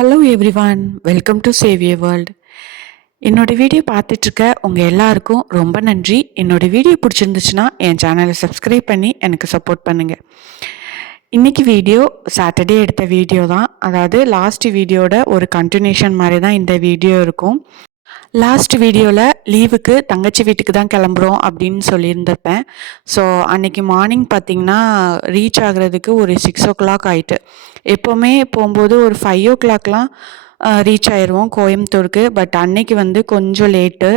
Hello everyone welcome to சேவிய world என்னோட video பார்த்துட்ருக்க உங்கள் எல்லாருக்கும் ரொம்ப நன்றி. என்னோடய வீடியோ பிடிச்சிருந்துச்சுன்னா என் சேனலை சப்ஸ்கிரைப் பண்ணி எனக்கு சப்போர்ட் பண்ணுங்கள் இன்றைக்கி வீடியோ சாட்டர்டே எடுத்த வீடியோ தான். அதாவது லாஸ்ட் வீடியோட ஒரு கண்டினியூஷன் மாதிரி தான் இந்த வீடியோ இருக்கும். லாஸ்ட் வீடியோவில் லீவுக்கு தங்கச்சி வீட்டுக்கு தான் கிளம்புறோம் அப்படின்னு சொல்லியிருந்திருப்பேன். ஸோ அன்னைக்கு மார்னிங் பார்த்தீங்கன்னா ரீச் ஆகுறதுக்கு ஒரு சிக்ஸ் ஓ கிளாக் ஆயிட்டு. எப்போவுமே போகும்போது ஒரு ஃபைவ் ஓ கிளாக்லாம் ரீச் ஆயிடுவோம் கோயம்புத்தூருக்கு. பட் அன்னைக்கு வந்து கொஞ்சம் லேட்டு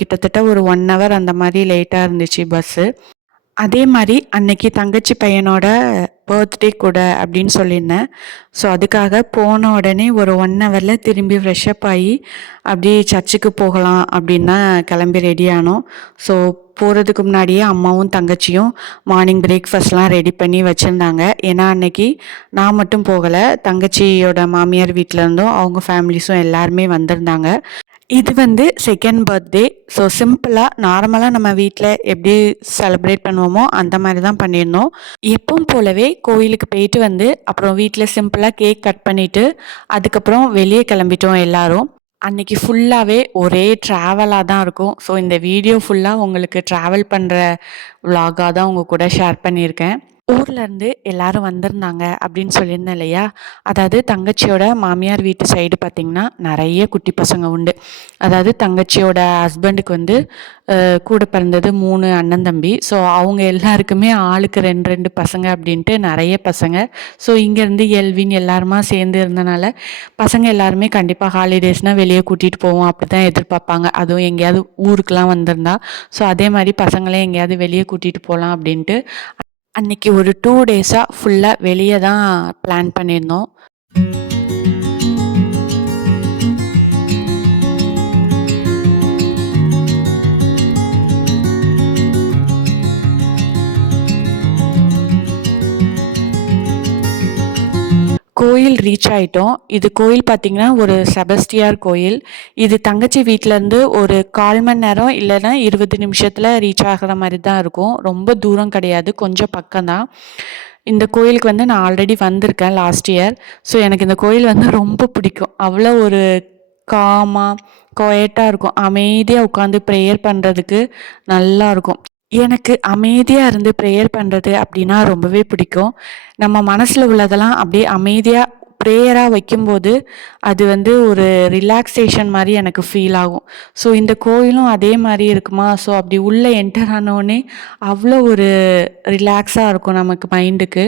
கிட்டத்தட்ட ஒரு ஒன் ஹவர் அந்த மாதிரி லேட்டாக இருந்துச்சு பஸ்ஸு அதே மாதிரி அன்னைக்கு தங்கச்சி பையனோட பர்த்டே கூட அப்படின்னு சொல்லியிருந்தேன். ஸோ அதுக்காக போன உடனே ஒரு ஒன் ஹவரில் திரும்பி ஃப்ரெஷ்அப் ஆகி அப்படியே சர்ச்சுக்கு போகலாம் அப்படின்னு தான் கிளம்பி ரெடி ஆனோம். ஸோ போகிறதுக்கு முன்னாடியே அம்மாவும் தங்கச்சியும் மார்னிங் பிரேக்ஃபாஸ்ட்லாம் ரெடி பண்ணி வச்சுருந்தாங்க. ஏன்னா அன்னைக்கு நான் மட்டும் போகலை தங்கச்சியோட மாமியார் வீட்டிலேருந்தும் அவங்க ஃபேமிலிஸும் எல்லாருமே வந்திருந்தாங்க. இது வந்து செகண்ட் பர்த்டே ஸோ சிம்பிளாக நார்மலாக நம்ம வீட்டில் எப்படி செலிப்ரேட் பண்ணுவோமோ அந்த மாதிரி தான் பண்ணியிருந்தோம். எப்பவும் போலவே கோயிலுக்கு போயிட்டு வந்து அப்புறம் வீட்டில் சிம்பிளாக கேக் கட் பண்ணிவிட்டு அதுக்கப்புறம் வெளியே கிளம்பிட்டோம் எல்லாரும். அன்னைக்கு ஃபுல்லாகவே ஒரே ட்ராவலாக தான் இருக்கும். ஸோ இந்த வீடியோ ஃபுல்லாக உங்களுக்கு ட்ராவல் பண்ணுற விலாகாக தான் உங்கள் கூட ஷேர் பண்ணியிருக்கேன். ஊர்லேருந்து எல்லாரும் வந்திருந்தாங்க அப்படின்னு சொல்லியிருந்தேன் இல்லையா? அதாவது தங்கச்சியோட மாமியார் வீட்டு சைடு பார்த்திங்கன்னா நிறைய குட்டி பசங்க உண்டு. அதாவது தங்கச்சியோட ஹஸ்பண்டுக்கு வந்து கூட பிறந்தது மூணு அண்ணன் தம்பி. ஸோ அவங்க எல்லாருக்குமே ஆளுக்கு ரெண்டு ரெண்டு பசங்க அப்படின்ட்டு நிறைய பசங்க. ஸோ இங்கேருந்து எல்வின் எல்லாருமா சேர்ந்து இருந்தனால பசங்க எல்லாருமே கண்டிப்பாக ஹாலிடேஸ்னால் வெளியே கூட்டிகிட்டு போவோம் அப்படி தான் எதிர்பார்ப்பாங்க. அதுவும் எங்கேயாவது ஊருக்கெலாம் வந்திருந்தா. ஸோ அதே மாதிரி பசங்களே எங்கேயாவது வெளியே கூட்டிகிட்டு போகலாம் அப்படின்ட்டு அன்னைக்கு ஒரு டூ டேஸாக ஃபுல்லாக வெளியே தான் பிளான் பண்ணியிருந்தோம். கோயில் ரீச் ஆயிட்டோம். இது கோயில் பார்த்தீங்கன்னா ஒரு செபஸ்டியார் கோயில். இது தங்கச்சி வீட்டிலேருந்து ஒரு கால் மணி நேரம் இல்லைன்னா இருபது நிமிஷத்தில் ரீச் ஆகிற மாதிரி தான் இருக்கும். ரொம்ப தூரம் கிடையாது. கொஞ்சம் பக்கம்தான். இந்த கோயிலுக்கு வந்து நான் ஆல்ரெடி வந்திருக்கேன் லாஸ்ட் இயர் ஸோ எனக்கு இந்த கோயில் வந்து ரொம்ப பிடிக்கும். அவ்வளோ ஒரு காமாக கோயட்டாக இருக்கும். அமைதியாக உட்காந்து ப்ரேயர் பண்ணுறதுக்கு நல்லா இருக்கும். எனக்கு அமைதியாக இருந்து ப்ரேயர் பண்ணுறது அப்படின்னா ரொம்பவே பிடிக்கும். நம்ம மனசில் உள்ளதெல்லாம் அப்படியே அமைதியாக ப்ரேயராக வைக்கும்போது அது வந்து ஒரு ரிலாக்ஸேஷன் மாதிரி எனக்கு ஃபீல் ஆகும். ஸோ இந்த கோயிலும் அதே மாதிரி இருக்குமா? ஸோ அப்படி உள்ளே என்டர் ஆனோடனே அவ்வளோ ஒரு ரிலாக்ஸாக இருக்கும் நமக்கு மைண்டுக்கு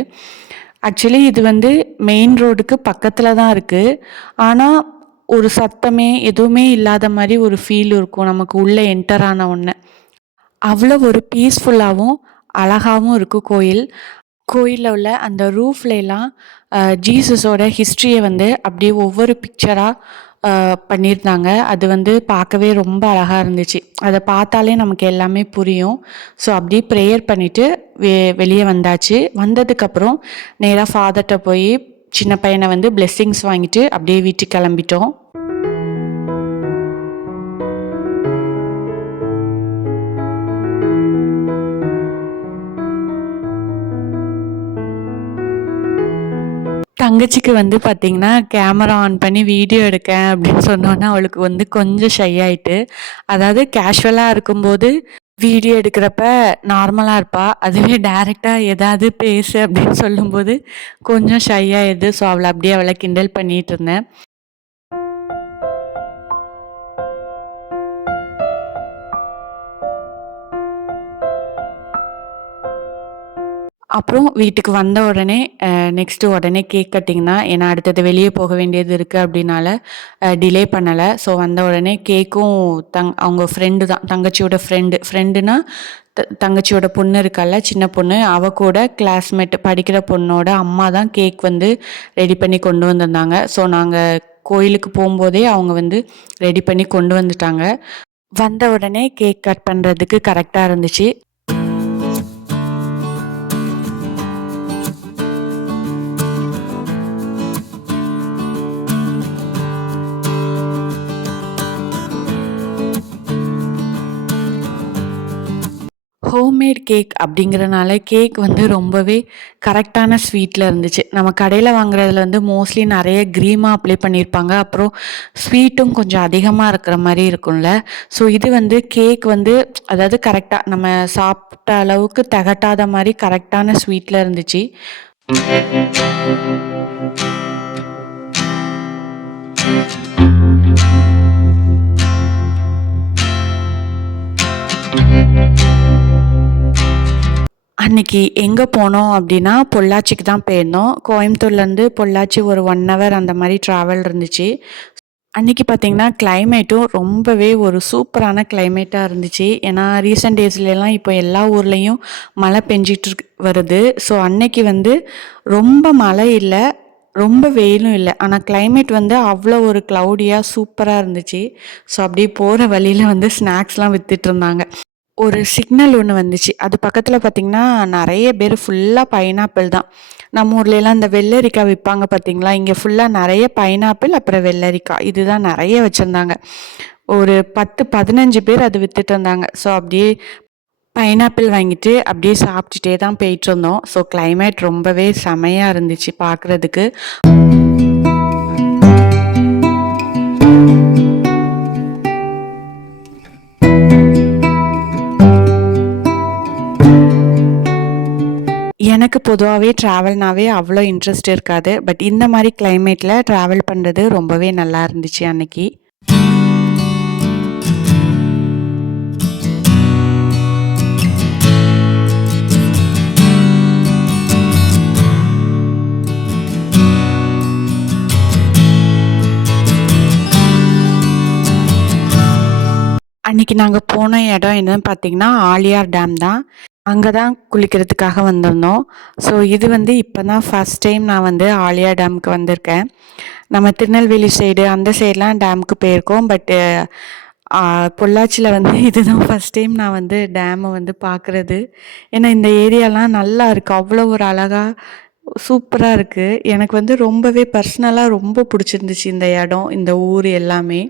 ஆக்சுவலி இது வந்து மெயின் ரோடுக்கு பக்கத்தில் தான் இருக்குது ஆனால் ஒரு சத்தமே எதுவுமே இல்லாத மாதிரி ஒரு ஃபீல் இருக்கும் நமக்கு உள்ளே என்டர் ஆன ஒன்று அவ்வளோ ஒரு பீஸ்ஃபுல்லாகவும் அழகாகவும் இருக்கும் கோயில். கோயிலில் உள்ள அந்த ரூஃப்லாம் ஜீசஸோட ஹிஸ்ட்ரியை வந்து அப்படியே ஒவ்வொரு பிக்சராக பண்ணியிருந்தாங்க. அது வந்து பார்க்கவே ரொம்ப அழகாக இருந்துச்சு. அதை பார்த்தாலே நமக்கு எல்லாமே புரியும். ஸோ அப்படியே ப்ரேயர் பண்ணிவிட்டு வெ வெளியே வந்தாச்சு. வந்ததுக்கப்புறம் நேராக ஃபாதர்கிட்ட போய் சின்ன பையனை வந்து பிளெஸ்ஸிங்ஸ் வாங்கிட்டு அப்படியே வீட்டுக்கு கிளம்பிட்டோம். தங்கச்சிக்கு வந்து பார்த்திங்கன்னா கேமரா ஆன் பண்ணி வீடியோ எடுக்கேன் அப்படின்னு சொன்னோன்னா அவளுக்கு வந்து கொஞ்சம் ஷை ஆயிட்டு அதாவது கேஷுவலாக இருக்கும்போது வீடியோ எடுக்கிறப்ப நார்மலாக இருப்பா. அதுவே டேரெக்டாக எதாவது பேசு அப்படின்னு சொல்லும்போது கொஞ்சம் ஷை ஆயிடுது. ஸோ அவளை அப்படியே அவளை கிண்டல் பண்ணிகிட்டு இருந்தேன். அப்புறம் வீட்டுக்கு வந்த உடனே நெக்ஸ்ட்டு உடனே கேக் கட்டிங் தான் ஏன்னா அடுத்தது வெளியே போக வேண்டியது இருக்குது அப்படின்னால டிலே பண்ணலை. ஸோ வந்த உடனே கேக்கும் தங் அவங்க ஃப்ரெண்டு தான் தங்கச்சியோட ஃப்ரெண்டு ஃப்ரெண்டுனா த தங்கச்சியோட பொண்ணு இருக்கால சின்ன பொண்ணு அவ கூட கிளாஸ்மேட் படிக்கிற பொண்ணோட அம்மா தான் கேக் வந்து ரெடி பண்ணி கொண்டு வந்திருந்தாங்க. ஸோ நாங்கள் கோயிலுக்கு போகும்போதே அவங்க வந்து ரெடி பண்ணி கொண்டு வந்துட்டாங்க. வந்த உடனே கேக் கட் பண்ணுறதுக்கு கரெக்டாக இருந்துச்சு. ஹோம்மேட் கேக் அப்படிங்கிறனால கேக் வந்து ரொம்பவே கரெக்டான ஸ்வீட்டில் இருந்துச்சு. நம்ம கடையில் வாங்குறதுல வந்து மோஸ்ட்லி நிறைய க்ரீமாக அப்ளை பண்ணியிருப்பாங்க அப்புறம் ஸ்வீட்டும் கொஞ்சம் அதிகமாக இருக்கிற மாதிரி இருக்கும்ல. ஸோ இது வந்து கேக் வந்து அதாவது கரெக்டாக நம்ம சாப்பிட்ட அளவுக்கு தகட்டாத மாதிரி கரெக்டான ஸ்வீட்டில் இருந்துச்சு. அன்னைக்கு எங்கே போனோம் அப்படின்னா பொள்ளாச்சிக்கு தான் போயிருந்தோம். கோயம்புத்தூர்லேருந்து பொள்ளாச்சி ஒரு ஒன் ஹவர் அந்த மாதிரி ட்ராவல் இருந்துச்சு. அன்றைக்கி பார்த்திங்கன்னா கிளைமேட்டும் ரொம்பவே ஒரு சூப்பரான கிளைமேட்டாக இருந்துச்சு. ஏன்னா ரீசெண்ட் டேஸ்லலாம் இப்போ எல்லா ஊர்லேயும் மழை பெஞ்சிட்டு வருது. ஸோ அன்னைக்கு வந்து ரொம்ப மழை இல்லை ரொம்ப வெயிலும் இல்லை. ஆனால் கிளைமேட் வந்து அவ்வளோ ஒரு க்ளவுடியாக சூப்பராக இருந்துச்சு. ஸோ அப்படியே போகிற வழியில் வந்து ஸ்நாக்ஸ்லாம் விற்றுட்டு இருந்தாங்க. ஒரு சிக்னல் ஒன்று வந்துச்சு. அது பக்கத்தில் பார்த்திங்கன்னா நிறைய பேர் ஃபுல்லாக பைனாப்பிள் தான். நம்ம ஊர்லலாம் இந்த வெள்ளரிக்காய் விற்பாங்க பார்த்தீங்களா இங்கே ஃபுல்லாக நிறைய பைனாப்பிள் அப்புறம் வெள்ளரிக்காய். இதுதான் நிறைய வச்சுருந்தாங்க. ஒரு பத்து பதினஞ்சு பேர் அது விற்றுட்டு இருந்தாங்க ஸோ அப்படியே பைனாப்பிள் வாங்கிட்டு அப்படியே சாப்பிட்டுட்டே தான் போயிட்டு இருந்தோம். ஸோ கிளைமேட் ரொம்பவே செமையாக இருந்துச்சு பார்க்குறதுக்கு எனக்கு பொதுவாகவே ட்ராவல்னாவே அவ்வளோ இன்ட்ரெஸ்ட் இருக்காது. பட் இந்த மாதிரி கிளைமேட்டில் ட்ராவல் பண்ணுறது ரொம்பவே நல்லா இருந்துச்சு அன்னைக்கு. அன்றைக்கி நாங்கள் போன இடம் என்னன்னு பார்த்தீங்கன்னா ஆலியார் டேம் தான். அங்கே தான் குளிக்கிறதுக்காக வந்திருந்தோம். ஸோ இது வந்து இப்போ தான் ஃபஸ்ட் டைம் நான் வந்து ஆலியா டேமுக்கு வந்திருக்கேன். நம்ம திருநெல்வேலி சைடு அந்த சைட்லாம் டேமுக்கு போயிருக்கோம். பட்டு பொள்ளாச்சியில் வந்து இதுதான் ஃபஸ்ட் டைம் நான் வந்து டேமை வந்து பார்க்குறது ஏன்னா இந்த ஏரியாலாம் நல்லா இருக்குது அவ்வளோ ஒரு அழகாக சூப்பராக இருக்குது எனக்கு வந்து ரொம்பவே பர்சனலாக ரொம்ப பிடிச்சிருந்துச்சு இந்த இடம் இந்த ஊர் எல்லாமே.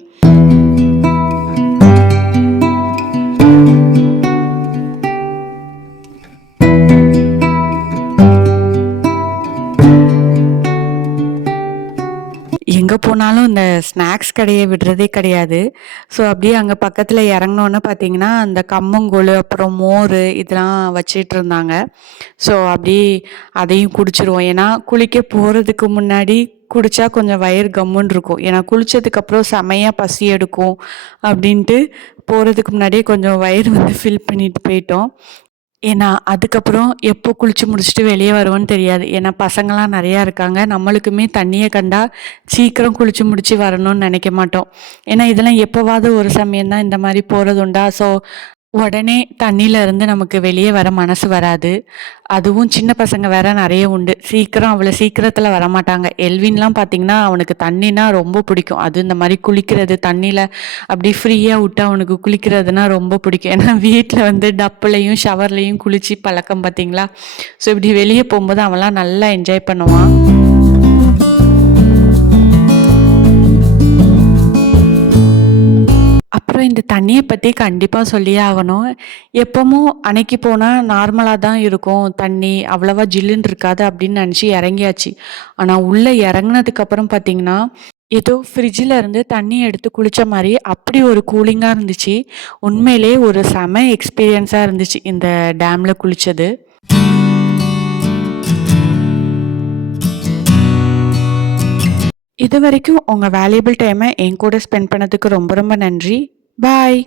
போனாலும் இந்த ஸ்நாக்ஸ் கடையை விடுறதே கிடையாது. ஸோ அப்படியே அங்கே பக்கத்தில் இறங்கினோன்னு பார்த்தீங்கன்னா அந்த கம்மங்கூழ் அப்புறம் மோர் இதெல்லாம் வச்சிட்டு இருந்தாங்க. ஸோ அப்படியே அதையும் குடிச்சிருவோம். ஏன்னா குளிக்க போகிறதுக்கு முன்னாடி குடித்தா கொஞ்சம் வயிறு கம்முன்னு இருக்கும். ஏன்னா குளித்ததுக்கப்புறம் செமையாக பசி எடுக்கும். அப்படின்ட்டு போகிறதுக்கு முன்னாடியே கொஞ்சம் வயிறு வந்து ஃபில் பண்ணிட்டு போயிட்டோம். ஏன்னா அதுக்கப்புறம் எப்போ குளிச்சு முடிச்சுட்டு வெளியே வருவோன்னு தெரியாது. ஏன்னா பசங்களாம் நிறையா இருக்காங்க. நம்மளுக்குமே தண்ணியை கண்டா சீக்கிரம் குளிச்சு முடிச்சு வரணும்னு நினைக்க மாட்டோம். ஏன்னா இதெல்லாம் எப்போவாவது ஒரு சமயம் தான் இந்த மாதிரி போகிறது உண்டா ஸோ உடனே தண்ணியில இருந்து நமக்கு வெளியே வர மனசு வராது. அதுவும் சின்ன பசங்க வேற நிறைய உண்டு. சீக்கிரம் அவ்வளோ சீக்கிரத்தில் வரமாட்டாங்க. எல்வின்லாம் பார்த்தீங்கன்னா அவனுக்கு தண்ணினா ரொம்ப பிடிக்கும். அது இந்த மாதிரி குளிக்கிறது தண்ணியில் அப்படி ஃப்ரீயாக விட்டு அவனுக்கு குளிக்கிறதுனா ரொம்ப பிடிக்கும். ஏன்னா வீட்டில் வந்து டப்புலையும் ஷவர்லையும் குளித்து பழக்கம் பார்த்தீங்களா ஸோ இப்படி வெளியே போகும்போது அவன்லாம் நல்லா என்ஜாய் பண்ணுவான். இந்த தண்ணியை பற்றி கண்டிப்பாக சொல்லியே ஆகணும். எப்பவும் அன்னைக்கு போனால் நார்மலாக தான் இருக்கும். தண்ணி அவ்வளவா ஜில்லுன்னு இருக்காது அப்படின்னு நினச்சி இறங்கியாச்சு. ஆனால் உள்ளே இறங்கினதுக்கப்புறம் பார்த்தீங்கன்னா ஏதோ ஃப்ரிட்ஜில் இருந்து தண்ணி எடுத்து குளித்த மாதிரி அப்படி ஒரு கூலிங்காக இருந்துச்சு. உண்மையிலே ஒரு செம எக்ஸ்பீரியன்ஸாக இருந்துச்சு இந்த டேமில் குளித்தது இது வரைக்கும் உங்கள் வேல்யூபிள் டைமை என் கூட ஸ்பெண்ட் பண்ணதுக்கு ரொம்ப ரொம்ப நன்றி. பாய்